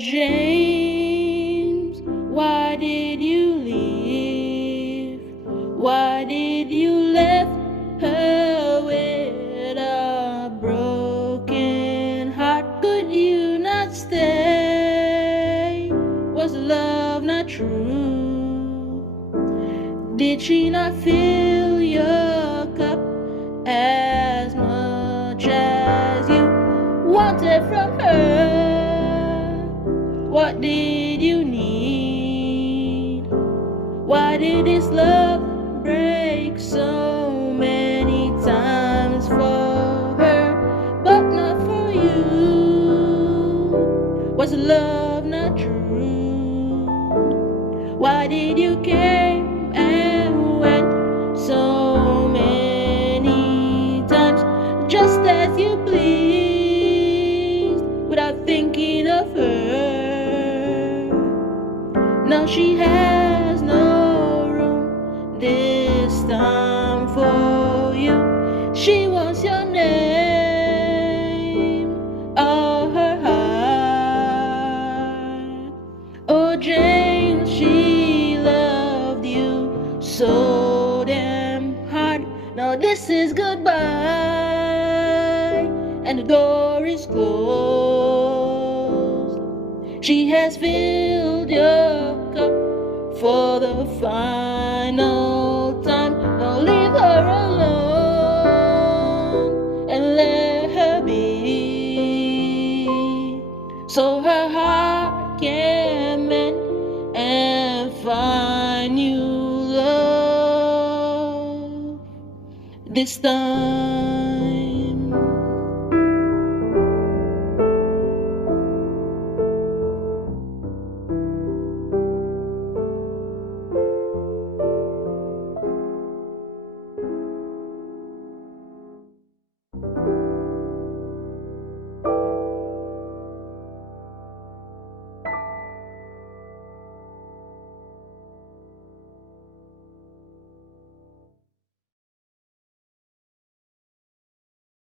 James, why did you leave? Why did you left her with a broken heart? Could you not stay? Was love not true? Did she not fill your cup as much as you wanted from her? What did you need? Why did this love break so many times for her, but not for you? Was love not true? Why did you came and went so many times, just as you pleased, without thinking of her? Now she has no room this time for you. She wants your name or her heart. Oh James, she loved you so damn hard. Now this is goodbye, and the door is closed. She has filled your cup for the final time. Now leave her alone and let her be, so her heart can mend and find new love this time.